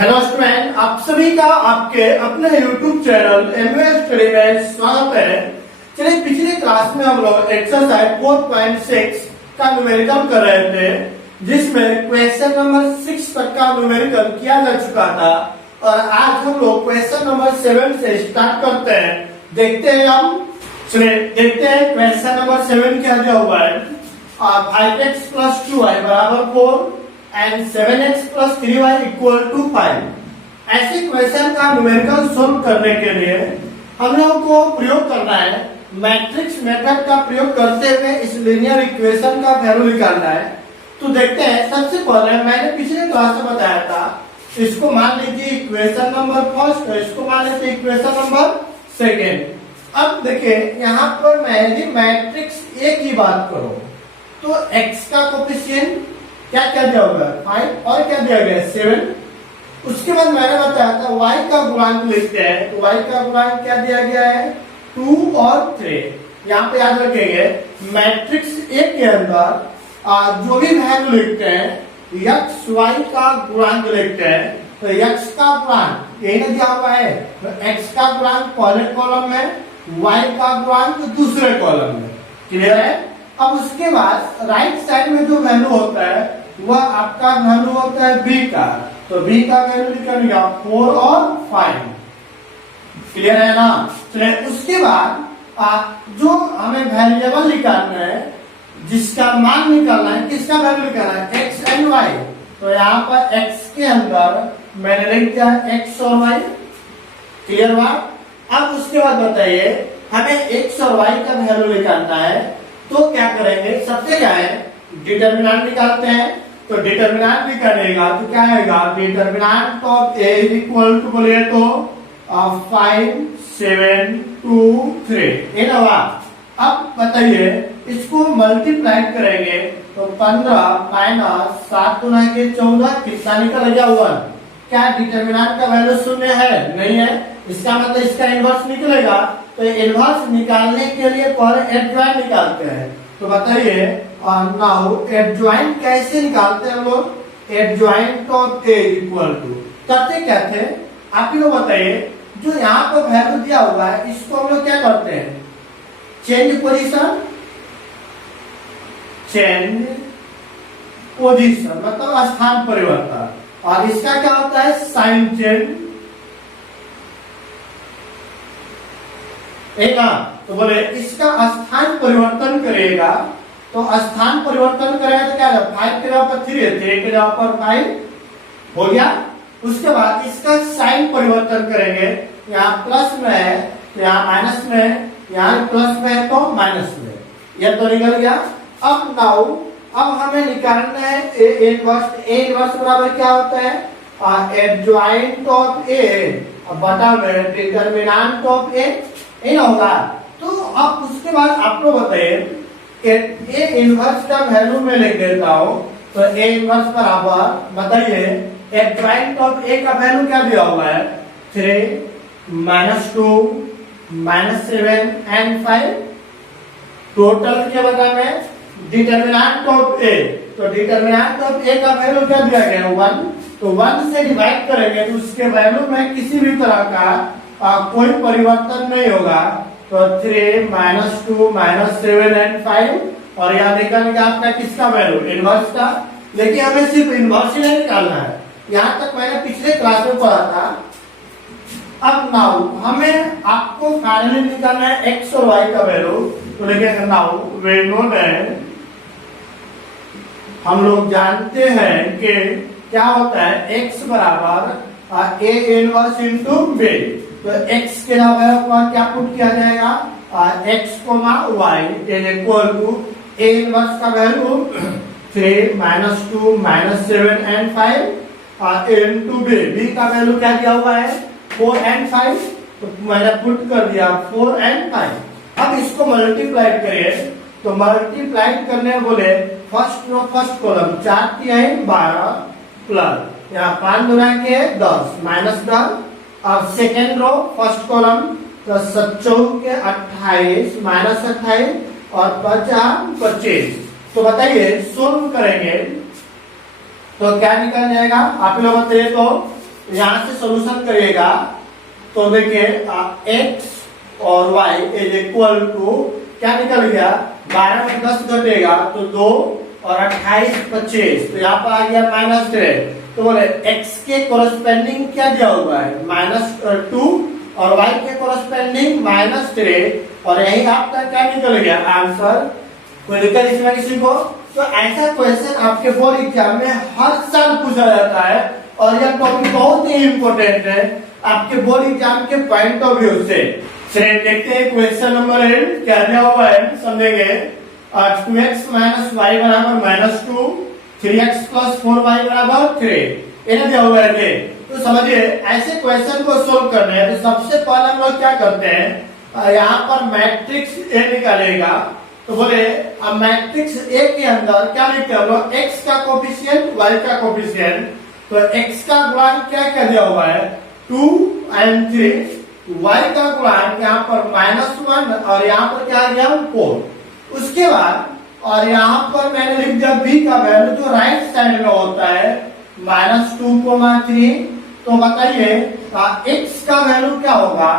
Hello student, आप सभी का आपके अपने YouTube चैनल MUS स्टडी में स्वागत है। चलिए, पिछले क्लास में हम लोग एक्सरसाइज 4.6 का न्यूमेरिकल कर रहे थे, जिसमें क्वेश्चन नंबर 6 तक का न्यूमेरिकल किया जा चुका था और आज हम लोग क्वेश्चन नंबर 7 से स्टार्ट करते हैं। देखते हैं क्वेश्चन नंबर 7 क्या दिया हुआ है। 5x + 2y = 4 and 7x + 3y = 5। ऐसे क्वेश्चन का न्यूमेरिकल सोल्व करने के लिए हम लोगों को प्रयोग करना है मैट्रिक्स मेथड का प्रयोग करते हुए इस लीनियर इक्वेशन का वैल्यू निकालना है। तो देखते हैं, सबसे पहले मैंने पिछले क्लास में बताया था, इसको मान लीजिए इक्वेशन नंबर फर्स्ट, इसको मान लीजिए इक्वेशन नंबर सेकेंड। अब देखिए, यहाँ पर मैं यदि मैट्रिक्स ए की बात करूं तो x का कोफिशिएंट क्या क्या दिया होगा 5 और क्या दिया गया 7। उसके बाद मैंने बताया था y का गुणांक लिखते हैं, तो y का गुणांक क्या दिया गया है 2 और 3। यहाँ पे याद रखेंगे मैट्रिक्स ए के अंदर जो भी वैल्यू लिखते हैं x y का गुणांक लिखते हैं। तो x का गुणांक यही ना दिया हुआ है, तो x का गुणांक पहले कॉलम में, y का गुणांक दूसरे कॉलम में। क्लियर है। अब उसके बाद राइट साइड में जो वैल्यू होता है वह आपका वैल्यू होता है b का, तो b का वैल्यू निकलेगा 4 और 5। क्लियर है ना। चलिए, उसके बाद जो हमें वेरिएबल निकालना है, जिसका मान निकालना है, किसका वैल्यू निकालना है x एंड y। तो यहाँ पर x के अंदर मैंने लिख दिया x और y। क्लियर हुआ। अब उसके बाद बताइए, हमें x और y का वैल्यू निकालना है, तो क्या करेंगे, सबसे क्या है डिटरमिनेंट निकालते हैं। तो डिटरमिनेंट निकालेगा तो क्या आएगा, determinant of a equal to बोलिए तो 5 7 2 3 ये ना। अब बताइए, इसको मल्टीप्लाई करेंगे तो 15 - 7 × 14 कितना निकलेगा 1। क्या डिटरमिनेंट का वैल्यू 0 है? नहीं है। इसका मतलब इसका इनवर्स निकलेगा। तो इनवर्स निकालने के लिए पहले एडजॉइंट निकालते हैं। तो बताइए नाउ एडजॉइंट कैसे निकालते हैं हम लोग। Adjoint of a equal to करते क्या थे आप ही लोग बताइए। जो यहाँ पर वैल्यू दिया हुआ है इसको हम लोग क्या करते हैं, चेंज पोजीशन मतलब स्थान परिवर्तन, और इसका क्या होता है साइन चेंज। एक तो बोले इसका स्थान परिवर्तन करेगा, तो स्थान परिवर्तन करेगा तो क्या 5 के जगह पर 3 है, 3 के जगह पर 5 हो गया। उसके बाद इसका साइन परिवर्तन करेंगे, यहाँ प्लस में है तो यहाँ माइनस में है, यहाँ प्लस में है तो माइनस में, यह तो निकल गया। अब नाउ अब हमें निकालना है ए इनवर्स बराबर क्या होता है एडजॉइंट ऑफ ए बटा में डिटरमिनेंट ऑफ ए होगा। तो अब उसके बाद आप लोग बताइए ए इनवर्स का वैल्यू में लिख देता हूं। तो ए इनवर्स बराबर बताइए एडजॉइंट ऑफ ए का वैल्यू क्या दिया हुआ है 3 -2 -7 एंड 5। टोटल क्या बता में डिटरमिनेंट ऑफ ए, तो डिटरमिनेंट ऑफ ए का वैल्यू क्या दिया गया 1। तो 1 से डिवाइड करेंगे तो उसके वैल्यू में किसी भी तरह का कोई परिवर्तन नहीं होगा। तो 3 -2 -7 एंड 5, और यहाँ निकालेंगे आपका किसका वैल्यू इनवर्स का। लेकिन हमें सिर्फ इनवर्स ही नहीं निकालना है, यहाँ तक मैंने पिछले क्लास में पढ़ा था। अब नाउ हमें आपको फाइनली निकालना है x और y का वैल्यू। तो लिखेंगे नाउ वी नो दैट, हम लोग जानते हैं कि क्या होता है x बराबर a इनवर्स इंटू b। तो x के वैल्यू क्या पुट किया जाएगा x, y is equal to a inverse का वैल्यू 3 -2 -7 एंड 5 इनटू b का वैल्यू क्या दिया हुआ है 4 एंड 5। तो मैंने पुट कर दिया 4 एंड 5। अब इसको मल्टीप्लाई करिए, तो मल्टीप्लाई करने बोले first row first column 4 × 12 plus यहाँ 5 × 10 -10। अब सेकेंड रो फर्स्ट कॉलम तो 7 × 28 -28 और 25। तो बताइए सोल्व करेंगे तो क्या निकल जाएगा आप लोग बताइए। तो यहाँ से सॉल्यूशन करिएगा तो देखिए x और y इज इक्वल टू क्या निकल गया, 12 में 10 घटेगा तो 2 और 28 25, तो यहाँ पर आ गया -3। तो बोले x के कोरस्पेंडिंग क्या दिया हुआ है -2 और y के कोरस्पेंडिंग -3, और यही आपका क्या निकल गया आंसर। कोई दिक्कत इसमें किसी को? तो ऐसा क्वेश्चन आपके बोर्ड एग्जाम में हर साल पूछा जाता है और यह टॉपिक बहुत ही इंपॉर्टेंट है आपके बोर्ड एग्जाम के पॉइंट ऑफ व्यू से। चलिए देखते हैं क्वेश्चन नंबर 8 क्या दिया हुआ है, समझेंगे। 2x - y बराबर -2, 3x + 4y बराबर 3, इन्हें दिया हुआ है। तो समझिए ऐसे क्वेश्चन को सोल्व करने हैं तो सबसे पहले हम लोग क्या करते हैं, यहाँ पर मैट्रिक्स ए निकालेगा। तो बोले अब मैट्रिक्स ए के अंदर क्या लिखते हैं, x का कोफिशिएंट y का कोफिशिएंट। तो x का गुणांक क्या क्या दिया हुआ है 2 और 3, y का गुणांक यहाँ पर -1 और यहाँ पर क्या आ गया 4। उसके बाद और यहाँ पर मैंने लिख दिया b का वैल्यू जो राइट साइड में होता है -2, 3। तो बताइए x का वैल्यू क्या होगा,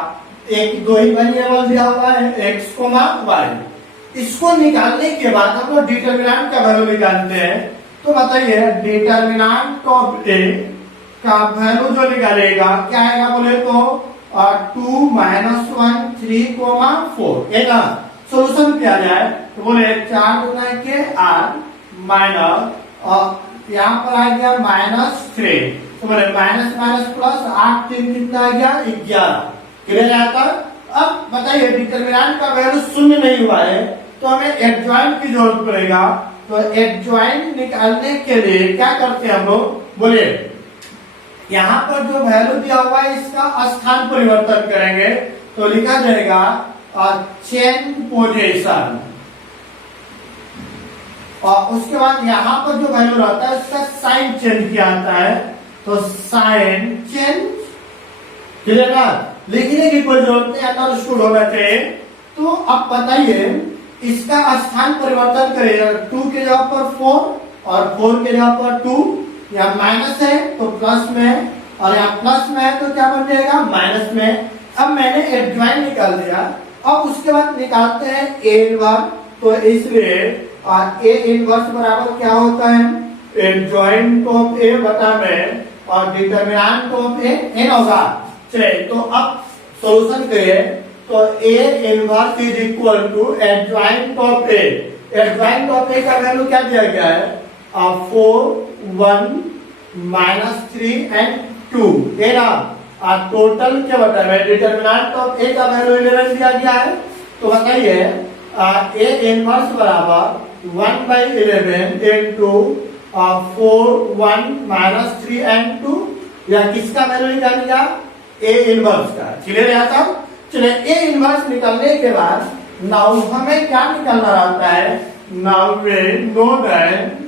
एक दो ही वेरिएबल दिया हुआ है x, y। इसको निकालने के बाद हम लोग डिटरमिनेंट का वैल्यू निकालते हैं। तो बताइए डिटरमिनेंट ऑफ ए का वैल्यू जो निकालेगा क्या आएगा, बोले तो 2 - 1 3, 4 है ना। सोल्यूशन किया जाए तो बोले 4 गुना के 8 माइनस यहाँ पर आ गया -3, तो बोले माइनस प्लस 8 3 कितना आ गया 11। क्लियर आता। अब बताइए डिटरमिनेंट का वैल्यू शून्य नहीं हुआ है तो हमें एडजॉइंट की जरूरत पड़ेगा। तो एडजॉइंट निकालने के लिए क्या करते हैं हम लोग, बोले यहाँ पर जो वैल्यू दिया हुआ है इसका स्थान परिवर्तन करेंगे तो लिखा जाएगा चेंज पोजीशन, और उसके बाद यहाँ पर जो वैल्यू रहता है उसका साइन चेंज किया जाता है, तो साइन चेंज। क्लियर ना, लिखने की कोई जरूरत नहीं, अंडरस्टूड होना चाहिए। तो अब बताइए इसका स्थान परिवर्तन करेगा, 2 के जगह पर 4 और 4 के जगह पर 2, यहाँ माइनस है तो प्लस में, और यहाँ प्लस में है तो क्या बन जाएगा माइनस में। अब मैंने एडजॉइंट निकाल दिया। अब उसके बाद निकालते हैं ए इनवर्स। तो इसलिए ए इनवर्स बराबर क्या होता है, एडजॉइंट ऑफ ए बटा में और डिटरमिनेंट ऑफ ए एन होगा। चलिए तो अब सॉल्यूशन करिए। तो A inverse is equal to adjoint of A. Adjoint of A का वैल्यू क्या दिया गया है 4 1 -3 एंड 2 है ना। टोटल क्या बता है, डिटरमिनेंट ऑफ ए का वैल्यू 11 दिया गया है। तो बताइए ए इनवर्स बराबर 1/11 इनटू 4 1 -3 एंड 2, या किसका वैल्यू निकालेगा ए इनवर्स का। क्लियर है साहब। चलिए ए इनवर्स निकालने के बाद नाउ हमें क्या निकालना रहता है, नाउ वे नो दैट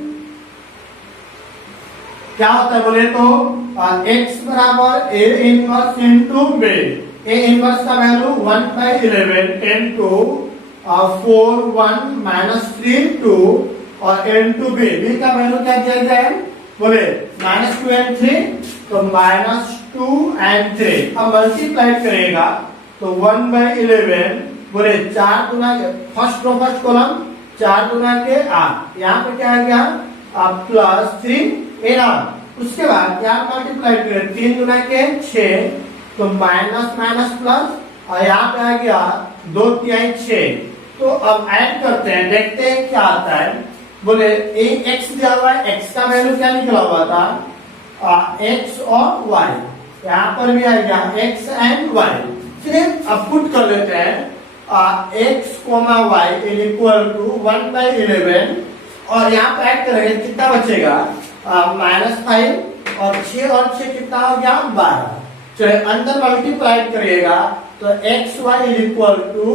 क्या होता है, बोले तो x बराबर A inverse into B. A inverse का वैल्यू 1/11 इनटू 4 1 -3 2 और इनटू बी। बी का वैल्यू क्या दिया गया है, बोले -2 एंड 3, तो -2 एंड 3। अब मल्टीप्लाई करेगा तो 1/11 बोले 4 गुना फर्स्ट कॉलम 4 गुना के 8, यहाँ पे क्या आ गया +3 है ना। उसके बाद क्या मल्टीप्लाई करें 3 गुना के 6, तो माइनस प्लस, और यहाँ पे आ गया 2 3 6। तो अब ऐड करते हैं, देखते हैं क्या आता है। बोले x दिया हुआ है, x का वैल्यू क्या निकला हुआ था x और y, यहाँ पर भी आ गया x एंड y। चलिए अब पुट कर लेते हैं x, y is equal to 1/11, और यहाँ पे ऐड करेंगे कितना बचेगा -5 और 6 और 6 कितना हो गया 12। चलिए अंदर मल्टीप्लाई करिएगा तो xy is equal to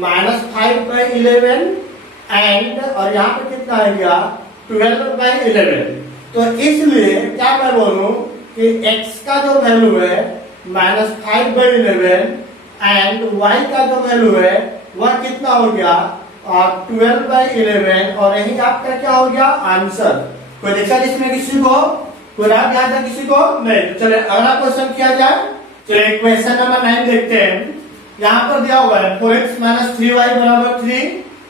-5/11 and, और यहाँ पे कितना आ गया 12/11। तो इसलिए क्या मैं बोलूं कि x का जो वैल्यू है -5/11 एंड y का जो वैल्यू है वह कितना हो गया 12/11, और यही आपका क्या हो गया आंसर। कोई दिक्कत इसमें किसी को? कोई डाउट यहाँ था किसी को? नहीं। तो चले अगला क्वेश्चन किया जाए। चलिए क्वेश्चन नंबर 9 देखते हैं। यहाँ पर दिया हुआ है 4x माइनस 3y बराबर 3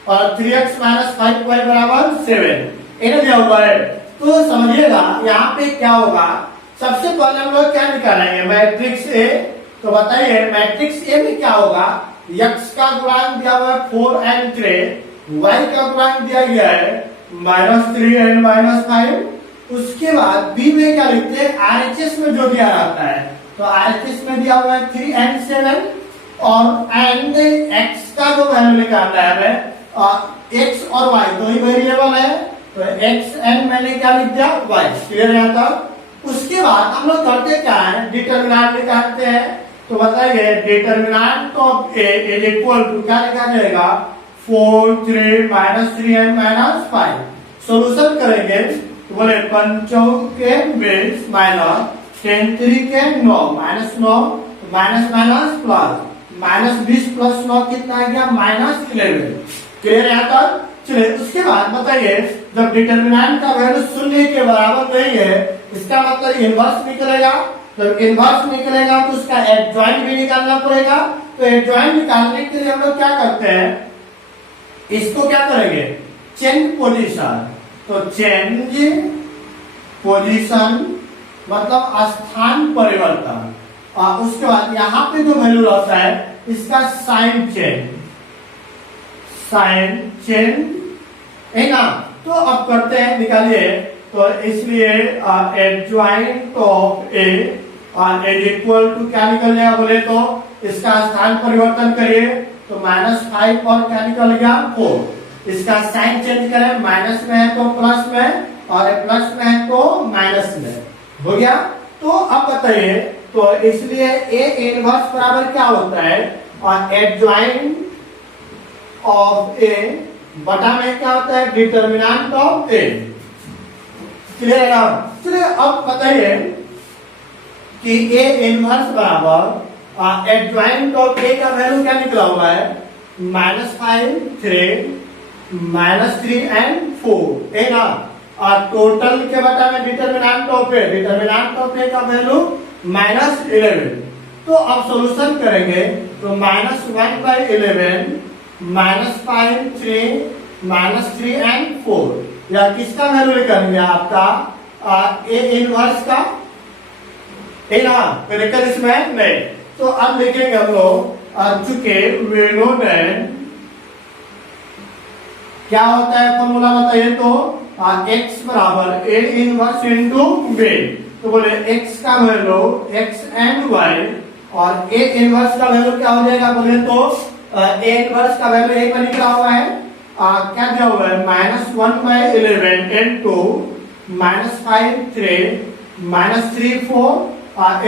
और 3x माइनस 5y बराबर 7 इन्हें दिया हुआ है। तो समझिएगा यहाँ पे क्या होगा। सबसे पहले हम लोग क्या निकालेंगे, मैट्रिक्स ए। तो बताइए मैट्रिक्स ए में क्या होगा, x का गुणांक दिया हुआ है 4 and 3, y का गुणांक दिया गया है -3 and -5। उसके बाद बी में क्या लिखते हैं, आरएचएस में जो दिया रहता है, तो आरएचएस में दिया हुआ है 3 and 7 और एंड x का जो वैल्यू निकालना है हमें, x और y दो ही वेरिएबल है, तो x एंड मैंने क्या लिख दिया y। क्लियर है तब? उसके बाद हम लोग करते क्या है, डिटरमिनेंट निकालते हैं। तो बताइए determinant of a is equal to क्या लिखा जाएगा, 4 3 -3 एंड -5। सॉल्यूशन करेंगे तो बोले 5 के 20 माइनस 10 3 के 9 -9 माइनस माइनस प्लस -20 प्लस 9 कितना आ गया -11। क्लियर है तब? चलिए उसके बाद बताइए जब डिटरमिनेंट का वैल्यू शून्य के बराबर नहीं है, इसका मतलब इनवर्स निकलेगा। जब इनवर्स निकलेगा तो उसका एडजॉइंट भी निकालना पड़ेगा। तो एडजॉइंट निकालने के लिए हम लोग क्या करते हैं, इसको क्या करेंगे, चेंज पोजीशन। तो चेंज पोजीशन मतलब स्थान परिवर्तन। और उसके बाद यहाँ पे जो वैल्यू रहता है इसका साइन चेंज है ना। तो अब करते हैं, निकालिए। तो इसलिए adjoint of A is equal to क्या निकल जाएगा बोले तो इसका स्थान परिवर्तन करिए तो -5 और क्या निकल गया 4। इसका साइन चेंज करें, माइनस में है तो प्लस में और प्लस में है तो माइनस में हो गया। तो अब बताइए, तो इसलिए ए इनवर्स बराबर क्या होता है, और एडजॉइंट ऑफ ए बटा में क्या होता है, डिटरमिनेंट ऑफ ए। क्लियर है ना? चलिए अब बताइए कि ए इनवर्स बराबर एडजॉइंट ऑफ ए का वैल्यू क्या निकला हुआ है, -5 3 -3 एंड 4 है ना। और टोटल के बटा में डिटरमिनेंट ऑफ ए का वैल्यू -11। तो अब सॉल्यूशन करेंगे तो -1/11 -5 3 -3 एंड 4, या किसका वैल्यू निकलेंगे आपका ए इनवर्स का, है ना। फिर इसमें नहीं, तो अब लिखेंगे हम लोग, चूंकि वी नो दैट क्या होता है फॉर्मूला बताइए, तो x बराबर ए इनवर्स इनटू बी। तो बोले x का वैल्यू x एंड y और ए इनवर्स का वैल्यू क्या हो जाएगा बोले तो ए इनवर्स का वैल्यू एक में निकला हुआ है, क्या दिया हुआ है -1/11 इनटू -5 3 -3 4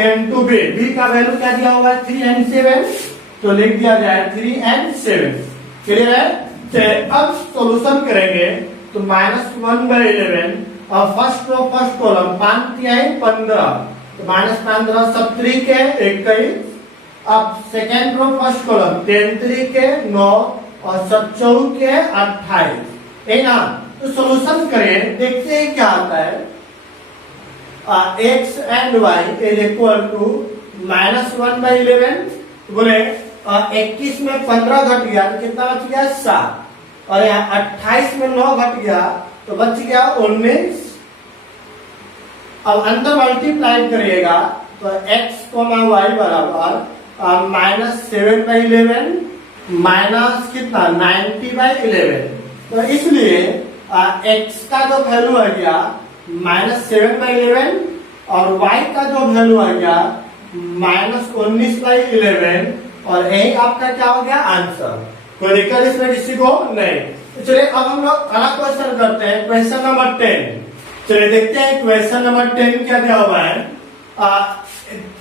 इनटू बी का वैल्यू क्या दिया हुआ है 3 and 7। तो लिख दिया जाए 3 and 7। क्लियर है? अब सॉल्यूशन करेंगे तो -1/11 और फर्स्ट कॉलम 5 × 15 तो -15 7 के 21। अब सेकेंड रो फर्स्ट कॉलम 10 3 के 9 और 7 4 के 28 है ना। तो सॉल्यूशन करें, देखते हैं क्या आता है। x and y is equal to -1/11। बोले 21 में 15 घट गया तो कितना बच गया 7, और यहाँ 28 में 9 घट गया तो बच गया 19। अब अंदर मल्टीप्लाई करिएगा तो x, y बराबर -7/11 माइनस कितना 90/11। तो इसलिए x का जो वैल्यू आ गया -7/11 और y का जो वैल्यू आ गया -19/11, और यही आपका क्या हो गया आंसर। कोई दिक्कत इसमें किसी को नहीं। तो चलिए अब हम लोग अगला क्वेश्चन करते हैं, क्वेश्चन नंबर 10। चलिए देखते हैं क्वेश्चन नंबर 10 क्या दिया हुआ है।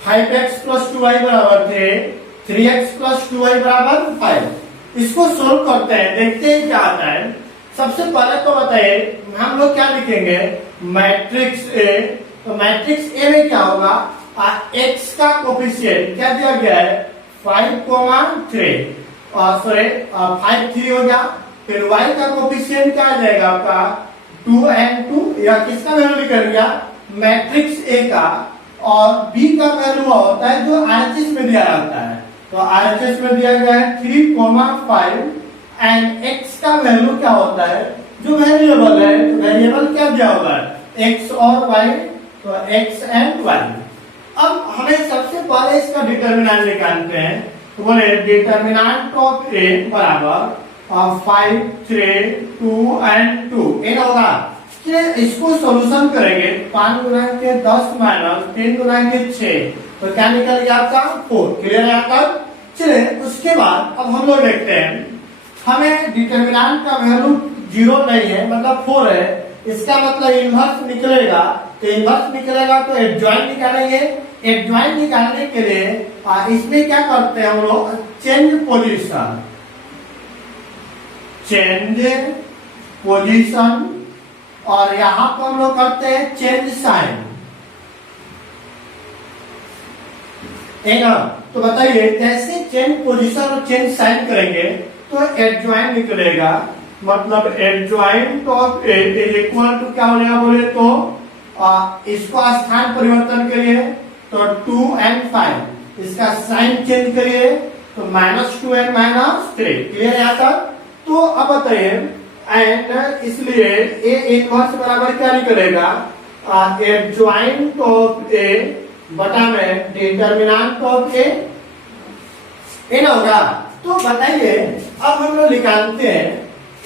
5x + 2y बराबर 3x + 2y बराबर 5। इसको सोल्व करते हैं, देखते हैं क्या आता है। सबसे पहले तो बताइए हम लोग क्या लिखेंगे, मैट्रिक्स ए। तो मैट्रिक्स ए में क्या होगा, x का कोफिशिएंट क्या दिया गया है 5,3 सॉरी 5 3 हो गया। फिर y का कोफिशिएंट क्या आ जाएगा आपका 2 and 2, या किसका वैल्यू निकल गया मैट्रिक्स ए का और बी का वैल्यू होता है जो आरएचएस में दिया जाता है। तो आरएचएस में दिया गया है 3,5 एंड एक्स का वैल्यू क्या होता है जो वेरिएबल है, वेरिएबल क्या दिया हुआ है एक्स और वाई, तो एक्स एंड वाई। अब हमें सबसे पहले इसका डिटर्मिनेंट निकालते हैं। तो बोले डिटर्मिनेंट ऑफ ए बराबर 5, 3, 2 एंड 2 ए होगा कि इसको सॉल्यूशन करेंगे 5 गुना के 10 माइनस 3 गुना के 6, तो क्या निकल गया आपका 4। क्लियर है आपका? चलिए उसके बाद अब हम लोग देखते हैं, हमें डिटर्मिनेंट का वैल्यू 0 नहीं है मतलब 4 है, इसका मतलब इनवर्स निकलेगा। तो इनवर्स निकलेगा तो एडजॉइंट निकालेंगे। एडजॉइंट निकालने के लिए इसमें क्या करते हैं हम लोग, चेंज पोजीशन, चेंज पोजीशन, और यहां पर हम लोग करते हैं चेंज साइन, है ना। तो बताइए कैसे चेंज पोजीशन और चेंज साइन करेंगे तो एडजॉइंट निकलेगा। मतलब adjoint of A is equal to क्या हो जाएगा बोले तो इसको स्थान परिवर्तन करिए तो 2 and 5, इसका साइन चेंज करिए तो -2 and -3। क्लियर है यहाँ तक? तो अब बताइए एंड इसलिए ए इनवर्स बराबर क्या निकलेगा, एडजॉइंट ऑफ ए बटा में डिटर्मिनेंट ऑफ ए ना होगा। तो बताइए अब हम लोग निकालते हैं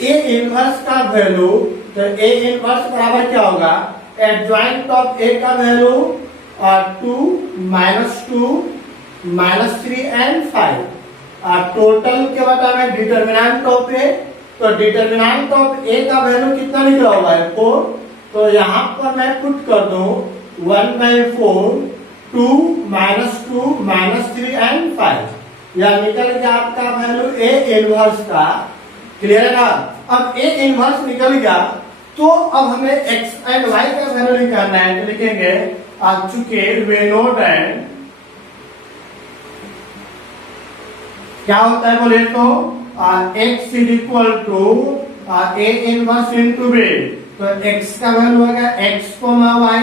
ए इनवर्स का वैल्यू। तो ए इनवर्स बराबर क्या होगा, एडजॉइंट ऑफ ए का वैल्यू 2, -2, -3 एंड 5, टोटल के बता में डिटर्मिनेंट ऑफ ए। तो डिटर्मिनेंट ऑफ ए का वैल्यू कितना निकला हुआ है 4। तो यहाँ पर मैं पुट कर दूं 1/4, 2, -2, -3 एंड 5, यह निकल गया आपका वैल्यू ए इनवर्स का। क्लियर है ना? अब ए इनवर्स निकल गया तो अब हमें एक्स एंड वाई का वैल्यू निकालना है। तो लिखेंगे चूंकि वे नो दैट क्या होता है बोले तो x is equal to A inverse into B. तो x का वैल्यू हो गया x, y,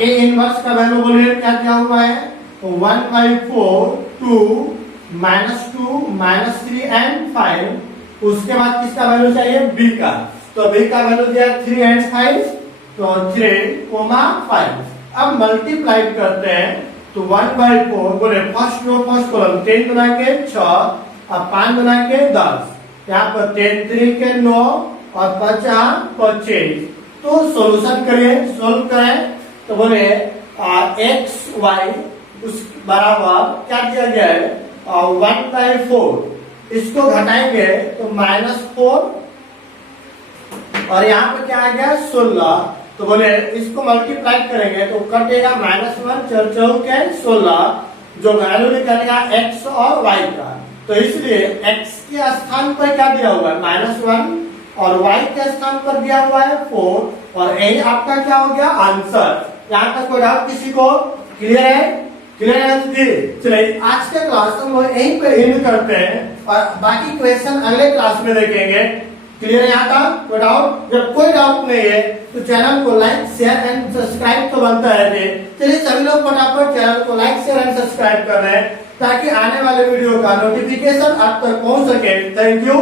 ए इनवर्स का वैल्यू बोले क्या क्या हुआ है तो 1/4, 2, -2, -3 एंड 5। उसके बाद किसका वैल्यू चाहिए b का। तो b का वैल्यू दिया 3 and 5, तो 3, 5। अब मल्टीप्लाई करते हैं तो 1/4 बोले फर्स्ट रो फर्स्ट कॉलम 3 गुना के 6 और 5 गुना के 10, यहाँ पर 10 3 के 9 और 50 25। तो सॉल्यूशन करिए, सोल्व करें तो बोले एक्स वाई उस बराबर क्या दिया गया है 1/4, इसको घटाएंगे तो -4 और यहाँ पे क्या आ गया 16। तो बोले इसको मल्टीप्लाई करेंगे तो कटेगा -1 4 के 16, जो वैल्यू निकलेगा x और y का। तो इसलिए x के स्थान पर क्या दिया हुआ है -1 और y के स्थान पर दिया हुआ है 4, और यही आपका क्या हो गया आंसर। यहाँ तक कोई डाउट किसी को? क्लियर है? क्लियर है जी? चलिए आज के क्लास हम लोग यहीं पे एंड करते हैं और बाकी क्वेश्चन अगले क्लास में देखेंगे। क्लियर है यहाँ तक? कोई डाउट? जब कोई डाउट नहीं है तो चैनल को लाइक शेयर एंड सब्सक्राइब तो बनता है। चलिए सभी लोग फटाफट चैनल को लाइक शेयर एंड सब्सक्राइब कर रहे हैं ताकि आने वाले वीडियो का नोटिफिकेशन आप तक पहुंच सके। Thank you.